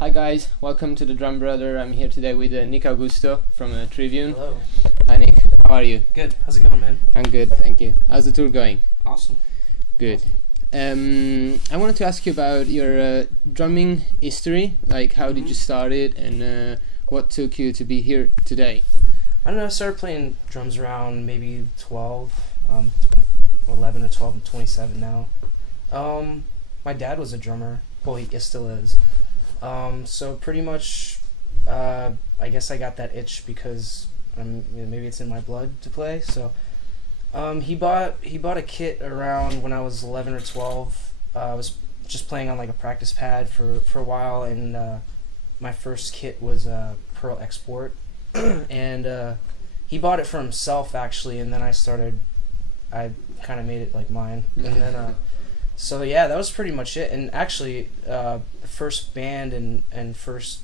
Hi guys, welcome to the Drum Brother. I'm here today with Nick Augusto from Trivium. Hello. Hi Nick, how are you? Good. How's it going, man? I'm good, thank you. How's the tour going? Awesome. Good. I wanted to ask you about your drumming history. Like, how did you start it, and what took you to be here today? I don't know. I started playing drums around maybe 12, 11 or 12. I'm 27 now. My dad was a drummer. Well, he still is. So pretty much, I guess I got that itch because maybe it's in my blood to play. So he bought a kit around when I was 11 or 12. I was just playing on like a practice pad for a while, and my first kit was a Pearl Export, and he bought it for himself actually, and then I kind of made it like mine, and then. So yeah, that was pretty much it. And actually, the first band and first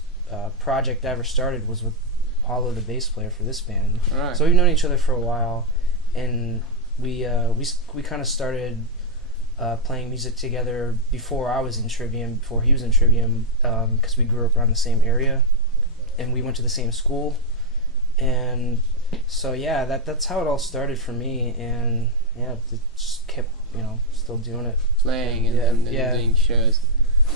project I ever started was with Paulo, the bass player for this band. Right. So we've known each other for a while, and we kind of started playing music together before I was in Trivium, before he was in Trivium, because we grew up around the same area, and we went to the same school, and so yeah, that's how it all started for me, and yeah, it just kept still doing it. Playing and doing shows.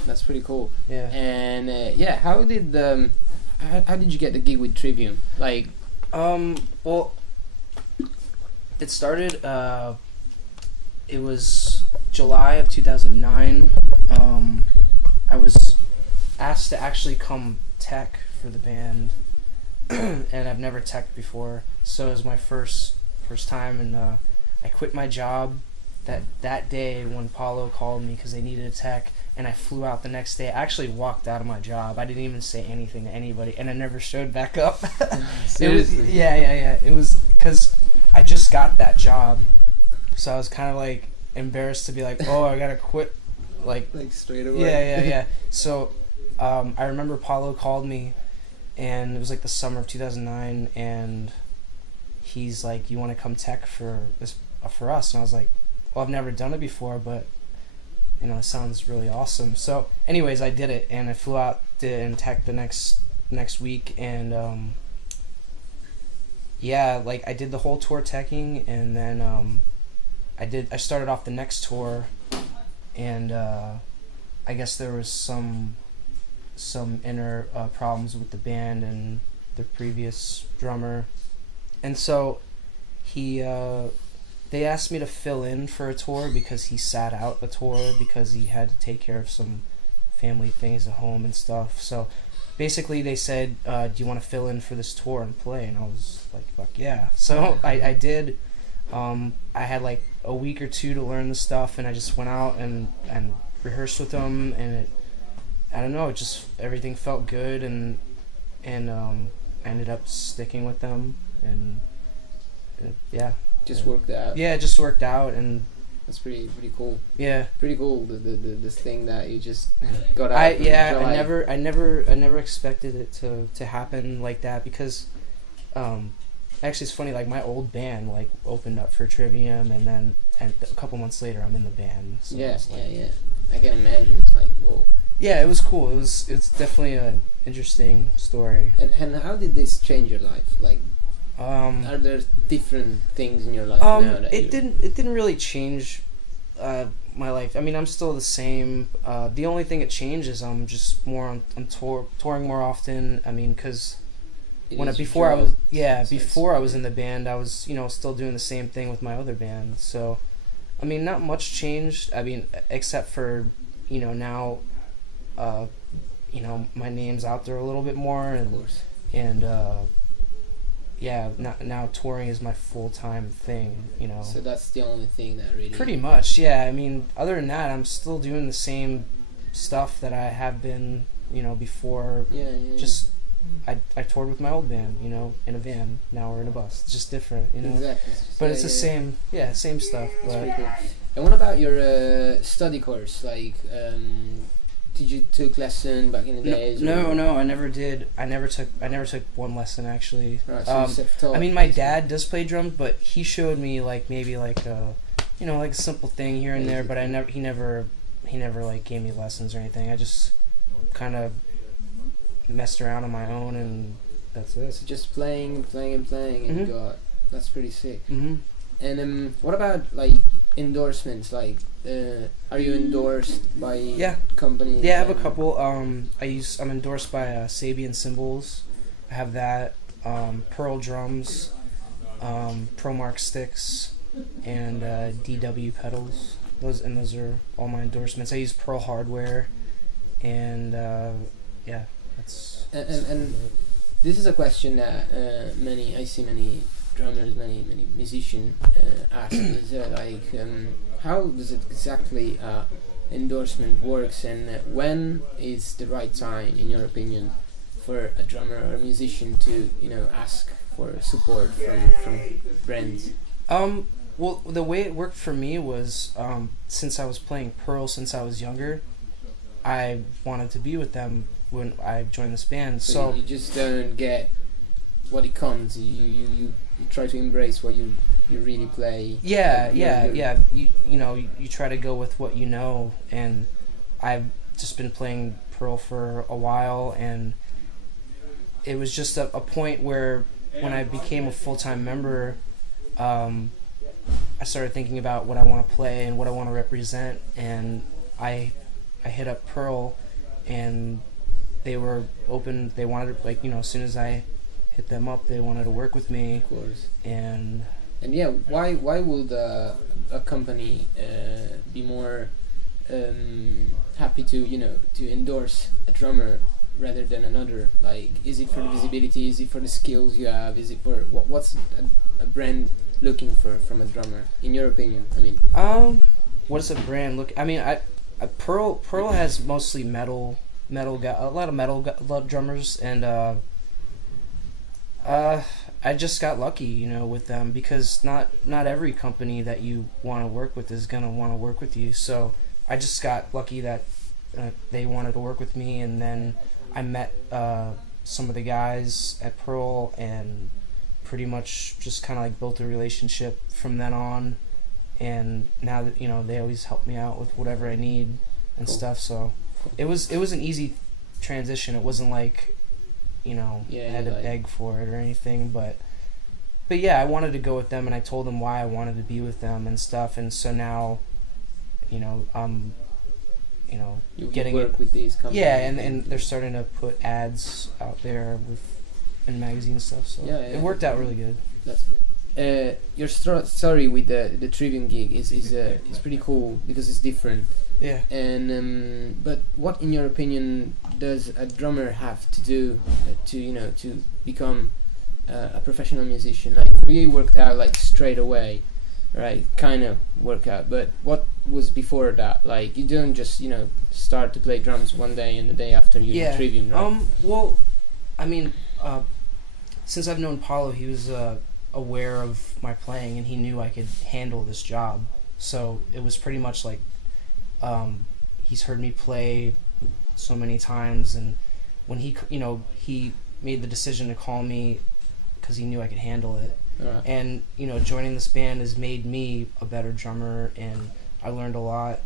That's pretty cool. Yeah. And how did you get the gig with Trivium? Like, well, it started. It was July of 2009. I was asked to actually come tech for the band, and I've never teched before, so it was my first time, and I quit my job that day when Paulo called me because they needed a tech, and I flew out the next day. I actually walked out of my job. I didn't even say anything to anybody, and I never showed back up. Seriously? It was because I just got that job, so I was kind of like embarrassed to be like, oh, I gotta quit, like straight away. Yeah. So I remember Paulo called me, and it was like the summer of 2009, and he's like, you want to come tech for us? And I was like, well, I've never done it before, but it sounds really awesome. So anyways, I did it, and I flew out and tech the next week, and I did the whole tour teching, and then I started off the next tour, and I guess there was some inner problems with the band and the previous drummer, and so they asked me to fill in for a tour because he sat out a tour because he had to take care of some family things at home and stuff. So basically they said, do you want to fill in for this tour and play? And I was like, fuck yeah. So I did. I had like a week or two to learn the stuff, and I just went out and rehearsed with them, and I don't know, everything felt good, and I ended up sticking with them, and yeah. Just worked out. Yeah, it just worked out, and that's pretty cool. Yeah, pretty cool. This thing that you just got out. I never expected it to happen like that, because actually it's funny. Like, my old band opened up for Trivium, and a couple months later I'm in the band. So yeah. I can imagine. It's like, whoa. Yeah, it was cool. It's definitely an interesting story. And how did this change your life? Like, are there different things in your life now that it didn't really change my life. I mean, I'm still the same. The only thing it changed is I'm just more on touring more often. I mean, because before I was in the band, I was still doing the same thing with my other band. So I mean, not much changed. I mean, except for now my name's out there a little bit more, and yeah, now touring is my full-time thing, So that's the only thing that really... Pretty much, yeah. I mean, other than that, I'm still doing the same stuff that I have been, before. Yeah. Just, I toured with my old band, in a van. Now we're in a bus. It's just different, Exactly. But it's the same, same stuff. That's pretty cool. And what about your study course? Like, did you took lesson back in the days? No, I never did. I never took one lesson, actually. Right, so you self-taught. I mean, my dad does play drums, but he showed me maybe a simple thing here and there. But he never like gave me lessons or anything. I just kind of messed around on my own, and that's it. So just playing and playing and playing, and Mhm. that's pretty sick. Mhm. And what about like endorsements? Like, are you endorsed by companies? Yeah, I have a couple. I'm endorsed by Sabian Cymbals. I have that. Pearl drums, ProMark sticks, and DW pedals. Those are all my endorsements. I use Pearl hardware, and yeah, that's. And this is a question that I see many drummers, many musicians ask. Is how does it exactly endorsement works, and when is the right time, in your opinion, for a drummer or a musician to ask for support from brands? Well, the way it worked for me was since I was playing Pearl since I was younger, I wanted to be with them when I joined this band. So you just don't get what it comes. You try to embrace what you really play. Yeah. You try to go with what you know, and I've just been playing Pearl for a while, and it was just a point where when I became a full-time member, I started thinking about what I want to play and what I want to represent, and I hit up Pearl, and they were open. They wanted, as soon as I hit them up, they wanted to work with me. Of course. And yeah, why would a company be more happy to endorse a drummer rather than another? Like, is it for the visibility? Is it for the skills you have? Is it for what's a brand looking for from a drummer, in your opinion? I mean, what is a brand look? I mean, Pearl has mostly metal a lot of metal drummers, and I just got lucky, with them, because not every company that you want to work with is gonna want to work with you. So I just got lucky that they wanted to work with me, and then I met some of the guys at Pearl, and pretty much just kind of built a relationship from then on. And now that they always help me out with whatever I need and stuff. So it was an easy transition. It wasn't like I had to beg for it or anything, but yeah, I wanted to go with them, and I told them why I wanted to be with them and stuff. And so now I'm getting work with these companies. Yeah, and they're starting to put ads out there in magazine stuff, so it worked out really good. That's good. Your story with the Trivium gig is pretty cool because it's different. Yeah. And but what, in your opinion, does a drummer have to do to become a professional musician? Like, for you, it worked out straight away, right? Kind of work out. But what was before that? Like, you don't just start to play drums one day and the day after you Trivium, right? Well, I mean, since I've known Paulo, he was aware of my playing, and he knew I could handle this job. So it was pretty much he's heard me play so many times, and when he made the decision to call me because he knew I could handle it. Right. And joining this band has made me a better drummer, and I learned a lot.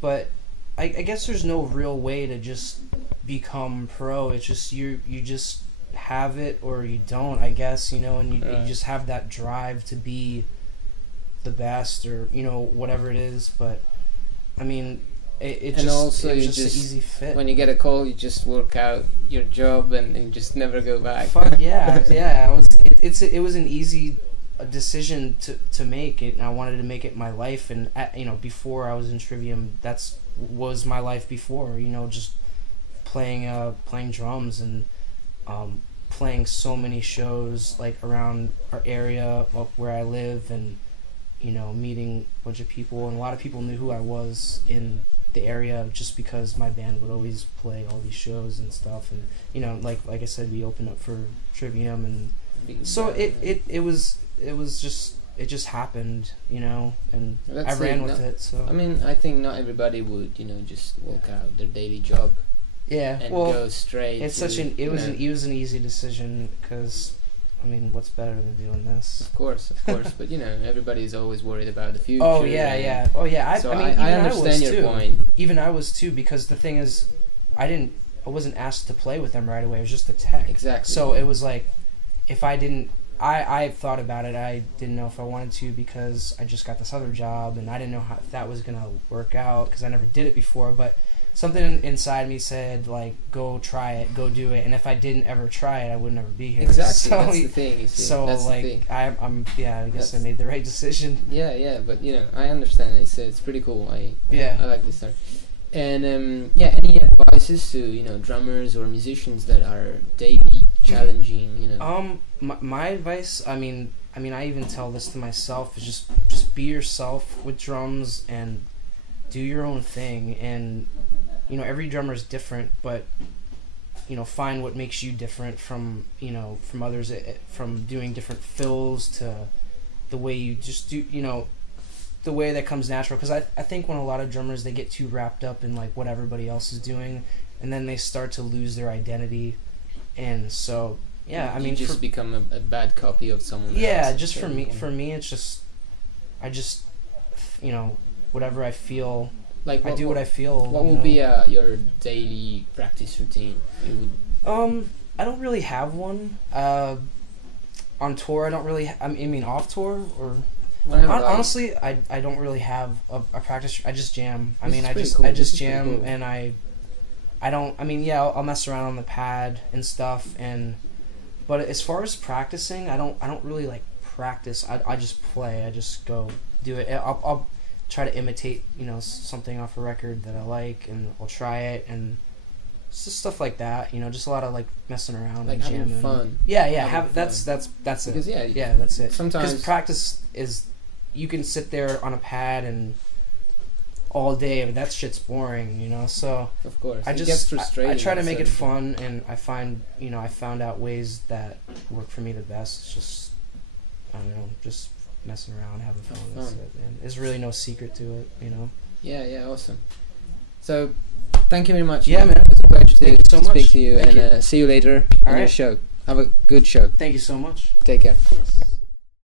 But I guess there's no real way to just become pro. It's just you just have it or you don't, I guess, and you just have that drive to be the best, or whatever it is. But I mean, it was just an easy fit. When you get a call, you just work out your job and just never go back. Fuck yeah. It was an easy decision to make it, and I wanted to make it my life. And before I was in Trivium, was my life before. Just playing drums and playing so many shows around our area, where I live, and meeting a bunch of people, and a lot of people knew who I was in the area just because my band would always play all these shows and stuff. And like I said, we opened up for Trivium, and so it just happened, and I ran with it. So I mean, I think not everybody would just walk out their daily job. Yeah, and go straight. It's it was an easy decision, because I mean, what's better than doing this? Of course, but everybody's always worried about the future. Oh yeah. I understand your point. Even I was too, because the thing is, I didn't wasn't asked to play with them right away. It was just a tech. Exactly. So it was like, if I didn't, I thought about it. I didn't know if I wanted to because I just got this other job and I didn't know how if that was gonna work out because I never did it before. But something inside me said like, go try it, go do it. And if I didn't ever try it, I would never be here. Exactly. So, that's the thing. You see. So that's like, the thing. I guess I made the right decision. Yeah. But I understand. It's pretty cool. I like this stuff. And any advices to drummers or musicians that are daily challenging? My advice. I mean, I even tell this to myself is just be yourself with drums and do your own thing. And every drummer is different, but find what makes you different from from others. From doing different fills to the way you just do. The way that comes natural, because I think when a lot of drummers, they get too wrapped up in like what everybody else is doing, and then they start to lose their identity, and so you just become a bad copy of someone else. Yeah, just for me it's just I just whatever I feel, like I do what I feel. What will be your daily practice routine? I don't really have one. On tour I don't really off tour or honestly, I don't really have a practice. I just jam. I just jam, cool. And I don't. I'll mess around on the pad and stuff. But as far as practicing, I don't really like practice. I just play. I just go do it. I'll try to imitate something off a record that I like, and I'll try it, and it's just stuff like that. Just a lot of like messing around, like and jamming. Having fun. Yeah. That's it. Because that's it. Sometimes because practice is. You can sit there on a pad and all day, but that shit's boring, so of course it gets frustrating. I try to make it fun, and I find I found out ways that work for me the best. It's just just messing around, having fun. That's it, man. There's really no secret to it, Yeah, awesome. So thank you very much. Yeah, man. It was a pleasure to speak to you. Thank and you. See you later on your show. Have a good show. Thank you so much. Take care. Yes.